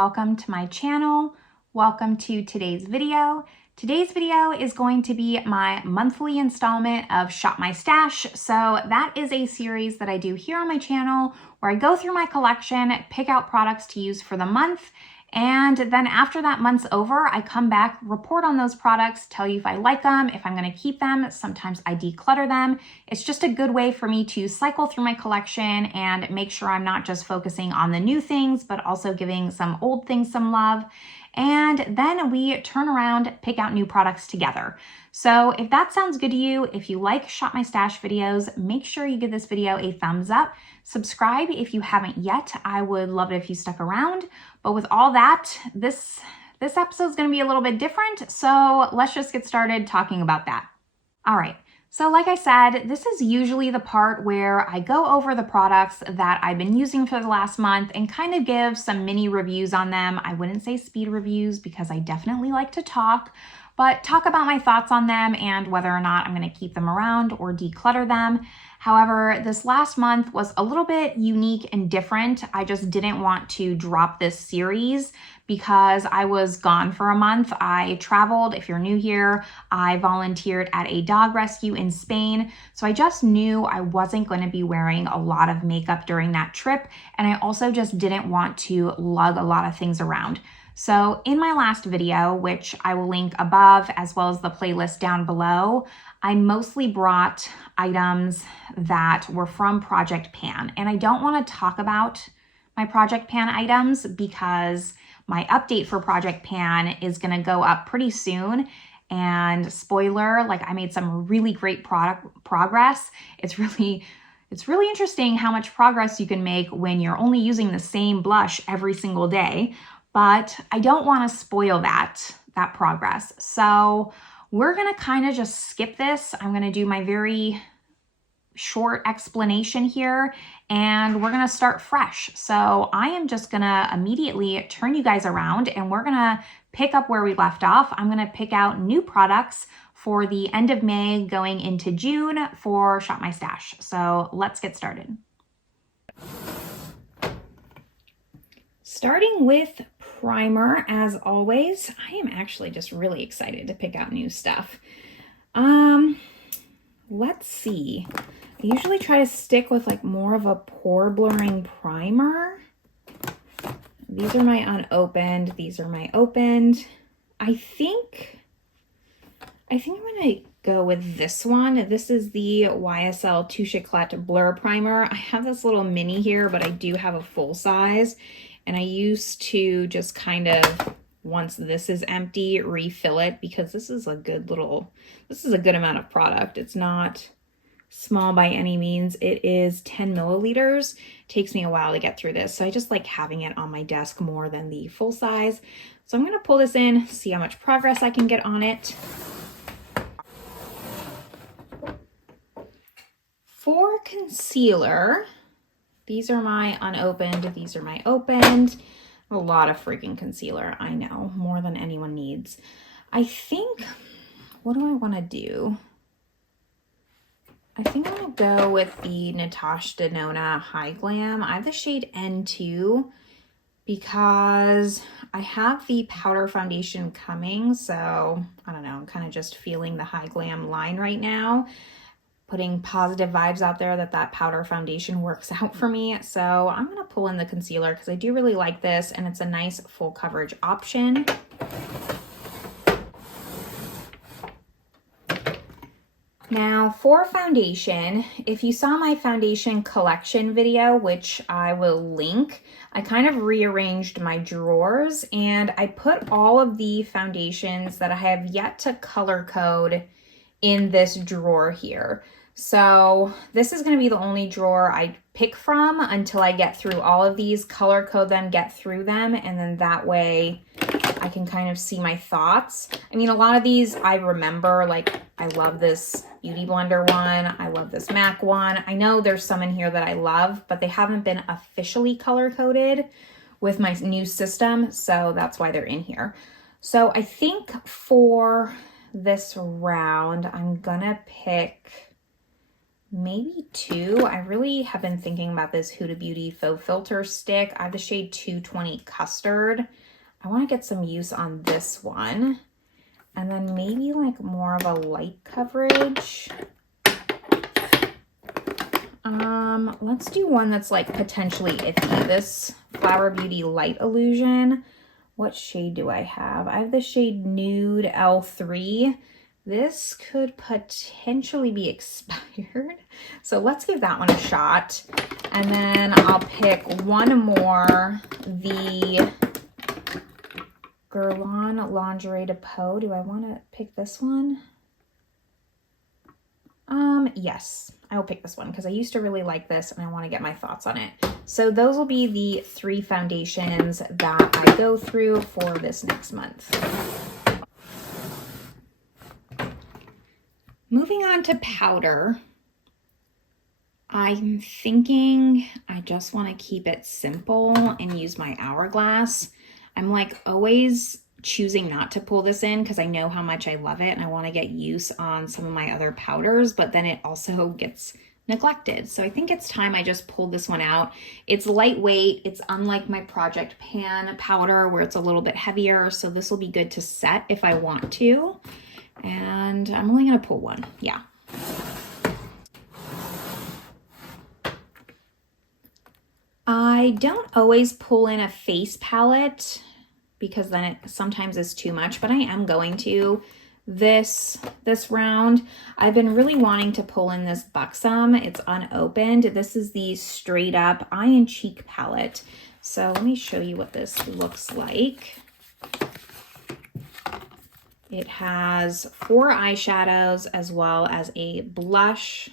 welcome to my channel. Welcome to today's video. Today's video is going to be my monthly installment of Shop My Stash. So that is a series that I do here on my channel where I go through my collection, pick out products to use for the month, and then after that month's over, I come back, report on those products, tell you if I like them, if I'm gonna keep them. Sometimes I declutter them. It's just a good way for me to cycle through my collection and make sure I'm not just focusing on the new things, but also giving some old things some love. And then we turn around, pick out new products together. So if that sounds good to you, if you like Shop My Stash videos, make sure you give this video a thumbs up. Subscribe if you haven't yet. I would love it if you stuck around. But with all that, this episode is going to be a little bit different. So let's just get started talking about that. All right. So like I said, this is usually the part where I go over the products that I've been using for the last month and kind of give some mini reviews on them. I wouldn't say speed reviews because I definitely like to talk, but talk about my thoughts on them and whether or not I'm going to keep them around or declutter them. However, this last month was a little bit unique and different. I just didn't want to drop this series because I was gone for a month. I traveled. If you're new here, I volunteered at a dog rescue in Spain. So I just knew I wasn't going to be wearing a lot of makeup during that trip. And I also just didn't want to lug a lot of things around. So in my last video, which I will link above as well as the playlist down below, I mostly brought items that were from Project Pan. And I don't want to talk about my Project Pan items because my update for Project Pan is going to go up pretty soon. And spoiler, like I made some really great progress. It's really interesting how much progress you can make when you're only using the same blush every single day. But I don't want to spoil that progress. So we're going to kind of just skip this. I'm going to do my very short explanation here and we're going to start fresh. So I am just going to immediately turn you guys around and we're going to pick up where we left off. I'm going to pick out new products for the end of May going into June for Shop My Stash. So let's get started. Starting with primer, as always. I am actually just really excited to pick out new stuff. Let's see. I usually try to stick with like more of a pore blurring primer. These are my unopened. These are my opened. I think I'm gonna go with this one. This is the YSL Touche Éclat Blur Primer. I have this little mini here, but I do have a full size. And I used to just kind of, once this is empty, refill it because this is a good amount of product. It's not small by any means. It is 10 milliliters. It takes me a while to get through this. So I just like having it on my desk more than the full size. So I'm going to pull this in, see how much progress I can get on it. For concealer, these are my unopened, these are my opened. A lot of freaking concealer, I know, more than anyone needs. I think, what do I want to do? I think I'm going to go with the Natasha Denona High Glam. I have the shade N2 because I have the powder foundation coming. So, I don't know, I'm kind of just feeling the High Glam line right now. Putting positive vibes out there that powder foundation works out for me. So I'm going to pull in the concealer because I do really like this and it's a nice full coverage option. Now for foundation, if you saw my foundation collection video, which I will link, I kind of rearranged my drawers and I put all of the foundations that I have yet to color code in this drawer here. So this is going to be the only drawer I pick from until I get through all of these, color code them, get through them, and then that way I can kind of see my thoughts. I mean, a lot of these I remember, like I love this Beauty Blender one. I love this MAC one. I know there's some in here that I love, but they haven't been officially color coded with my new system. So that's why they're in here. So I think for this round, I'm gonna pick maybe 2. I really have been thinking about this Huda Beauty Faux Filter stick. I have the shade 220 Custard. I want to get some use on this one. And then maybe like more of a light coverage. Let's do one that's like potentially iffy. This Flower Beauty Light Illusion. What shade do I have? I have the shade Nude L3. This could potentially be expired. So let's give that one a shot. And then I'll pick one more, the Guerlain Lingerie de Peau. Do I want to pick this one? Yes, I will pick this one because I used to really like this and I want to get my thoughts on it. So those will be the 3 foundations that I go through for this next month. Moving on to powder, I'm thinking I just want to keep it simple and use my Hourglass. I'm like always choosing not to pull this in because I know how much I love it and I want to get use on some of my other powders, but then it also gets neglected. So I think it's time I just pulled this one out. It's lightweight. It's unlike my Project Pan powder where it's a little bit heavier. So this will be good to set if I want to. And I'm only going to pull one. Yeah. I don't always pull in a face palette because then it sometimes is too much, but I am going to this round. I've been really wanting to pull in this Buxom. It's unopened. This is the Straight Up Eye and Cheek palette. So let me show you what this looks like. It has 4 eyeshadows as well as a blush.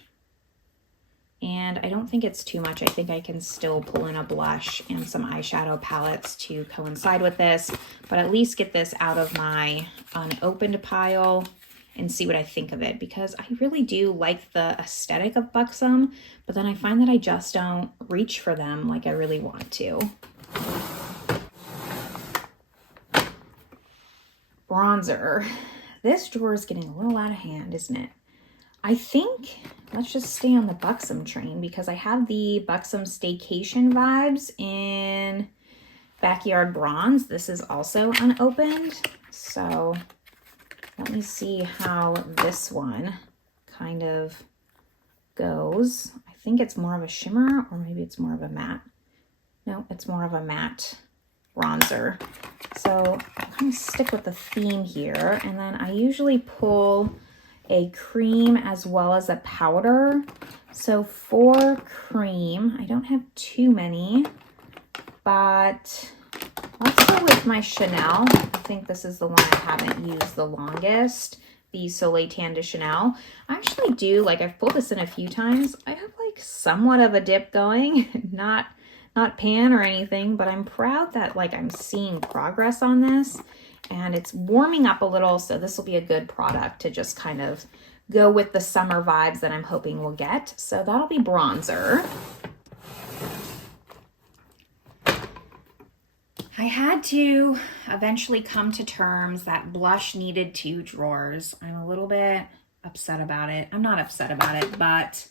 And I don't think it's too much. I think I can still pull in a blush and some eyeshadow palettes to coincide with this, but at least get this out of my unopened pile and see what I think of it, because I really do like the aesthetic of Buxom, but then I find that I just don't reach for them like I really want to. Bronzer. This drawer is getting a little out of hand, isn't it? I think let's just stay on the Buxom train because I have the Buxom Staycation Vibes in Backyard Bronze. This is also unopened. So let me see how this one kind of goes. I think it's more of a shimmer or maybe it's more of a matte. No, it's more of a matte bronzer. So I'll kind of stick with the theme here. And then I usually pull a cream as well as a powder. So for cream, I don't have too many, but let's go with my Chanel. I think this is the one I haven't used the longest, the Soleil Tan de Chanel. I actually do, like I've pulled this in a few times. I have like somewhat of a dip going, not pan or anything, but I'm proud that like I'm seeing progress on this. And it's warming up a little, so this will be a good product to just kind of go with the summer vibes that I'm hoping we'll get. So that'll be bronzer. I had to eventually come to terms that blush needed 2 drawers. I'm a little bit upset about it. I'm not upset about it, but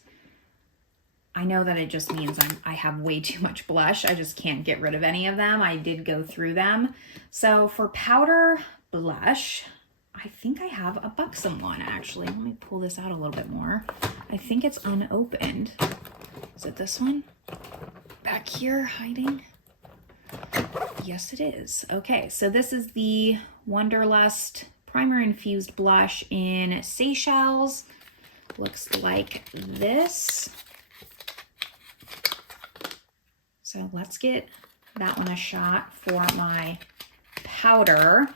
I know that it just means I have way too much blush. I just can't get rid of any of them. I did go through them. So for powder blush, I think I have a Buxom one actually. Let me pull this out a little bit more. I think it's unopened. Is it this one? Back here hiding? Yes, it is. Okay, so this is the Wonderlust Primer Infused Blush in Seychelles. Looks like this. So let's get that one a shot for my powder.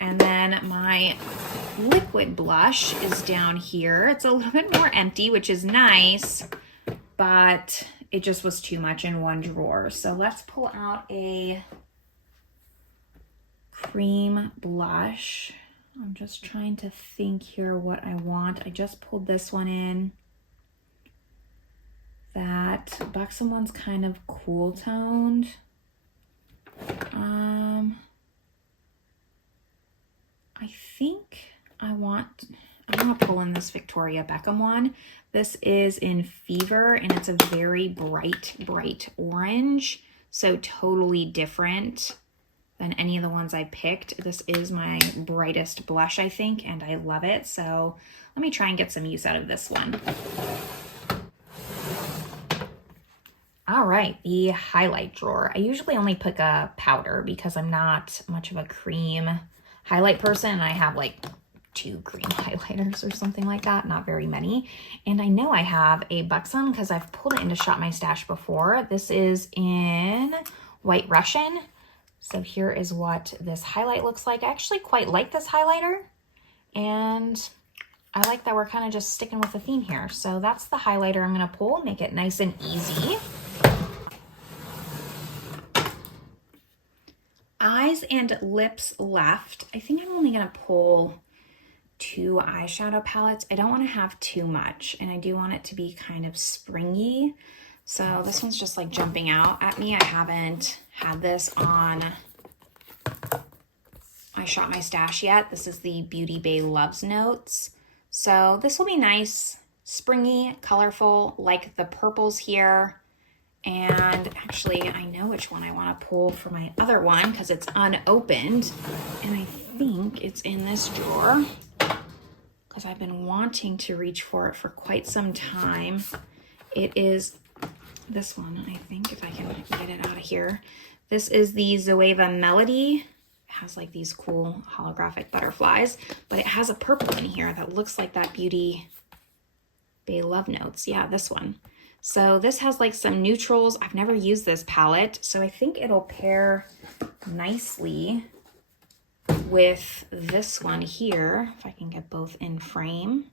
And then my liquid blush is down here. It's a little bit more empty, which is nice, but it just was too much in one drawer. So let's pull out a cream blush. I'm just trying to think here what I want. I just pulled this one in. That Buxom one's kind of cool toned. I think I want I'm gonna pull in this Victoria Beckham one. This is in Fever, and it's a very bright orange. So totally different than any of the ones I picked. This is my brightest blush, I think, and I love it. So let me try and get some use out of this one. All right, the highlight drawer. I usually only pick a powder because I'm not much of a cream highlight person, and I have like 2 cream highlighters or something like that, not very many. And I know I have a Buxom because I've pulled it into Shop My Stash before. This is in White Russian. So here is what this highlight looks like. I actually quite like this highlighter, and I like that we're kind of just sticking with the theme here. So that's the highlighter I'm gonna pull, make it nice and easy. Eyes and lips left. I think I'm only gonna pull 2 eyeshadow palettes. I don't want to have too much, and I do want it to be kind of springy. So this one's just like jumping out at me. I haven't had this on I Shop My Stash yet. This is the Beauty Bay Loves Notes. So this will be nice, springy, colorful, like the purples here. And actually, I know which one I want to pull for my other one because it's unopened. And I think it's in this drawer because I've been wanting to reach for it for quite some time. It is this one, I think, if I can get it out of here. This is the Zoeva Melody. It has like these cool holographic butterflies, but it has a purple in here that looks like that Beauty Bay Love Notes. Yeah, this one. So this has like some neutrals. I've never used this palette, so I think it'll pair nicely with this one here, if I can get both in frame.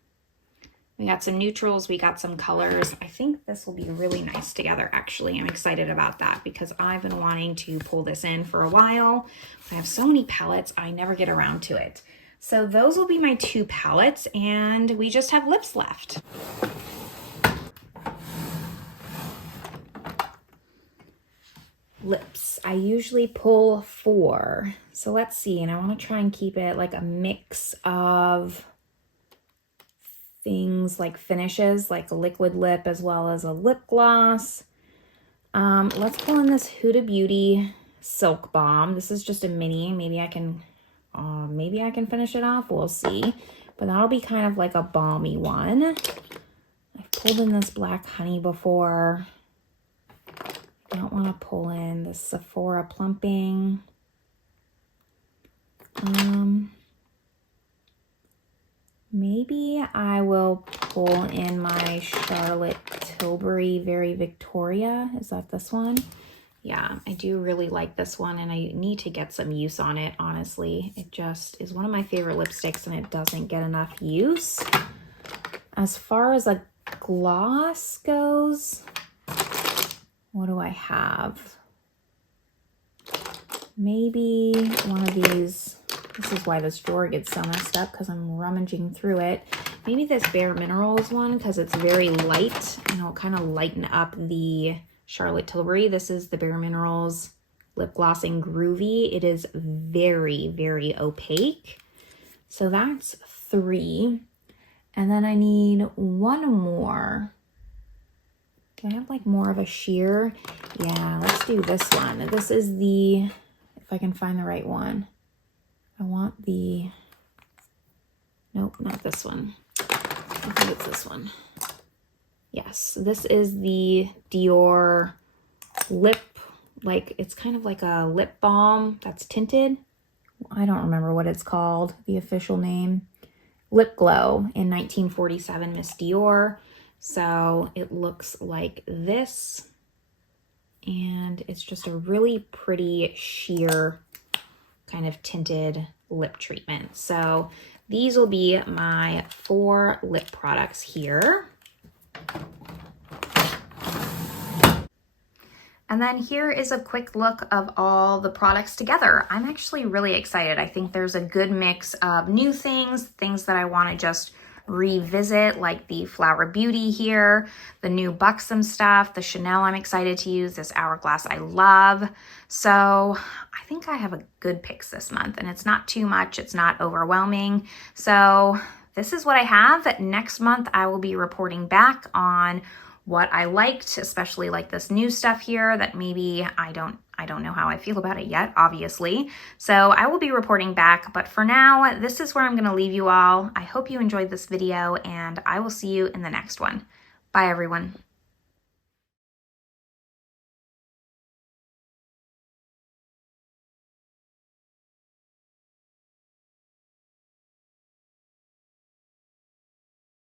We got some neutrals, we got some colors. I think this will be really nice together, actually. I'm excited about that because I've been wanting to pull this in for a while. I have so many palettes, I never get around to it. So those will be my 2 palettes, and we just have lips left. Lips. I usually pull 4. So let's see, and I want to try and keep it like a mix of things like finishes, like a liquid lip as well as a lip gloss. Let's pull in this Huda Beauty Silk Balm. This is just a mini. Maybe I can finish it off. We'll see. But that'll be kind of like a balmy one. I've pulled in this Black Honey before. I don't want to pull in the Sephora Plumping. Maybe I will pull in my Charlotte Tilbury Very Victoria. Is that this one? Yeah, I do really like this one, and I need to get some use on it, honestly. It just is one of my favorite lipsticks, and it doesn't get enough use. As far as a gloss goes, what do I have? Maybe one of these. This is why this drawer gets so messed up, because I'm rummaging through it. Maybe this Bare Minerals one, because it's very light, and it'll kind of lighten up the Charlotte Tilbury. This is the Bare Minerals Lip Gloss in Groovy. It is very, very opaque. So that's 3. And then I need 1 more. Do I have like more of a sheer? Yeah, let's do this one. This is the, if I can find the right one. I want the, nope, not this one. I think it's this one. Yes, this is the Dior lip, like it's kind of like a lip balm that's tinted. I don't remember what it's called, the official name. Lip Glow in 1947, Miss Dior. So it looks like this, and it's just a really pretty sheer kind of tinted lip treatment. So these will be my 4 lip products here. And then here is a quick look of all the products together. I'm actually really excited. I think there's a good mix of new things that I want to just revisit, like the Flower Beauty here, the new Buxom stuff, the Chanel I'm excited to use, this Hourglass I love. So I think I have a good picks this month, and it's not too much, it's not overwhelming. So this is what I have. Next month, I will be reporting back on what I liked, especially like this new stuff here that maybe I don't know how I feel about it yet, obviously. So I will be reporting back, but for now, this is where I'm gonna leave you all. I hope you enjoyed this video, and I will see you in the next one. Bye, everyone.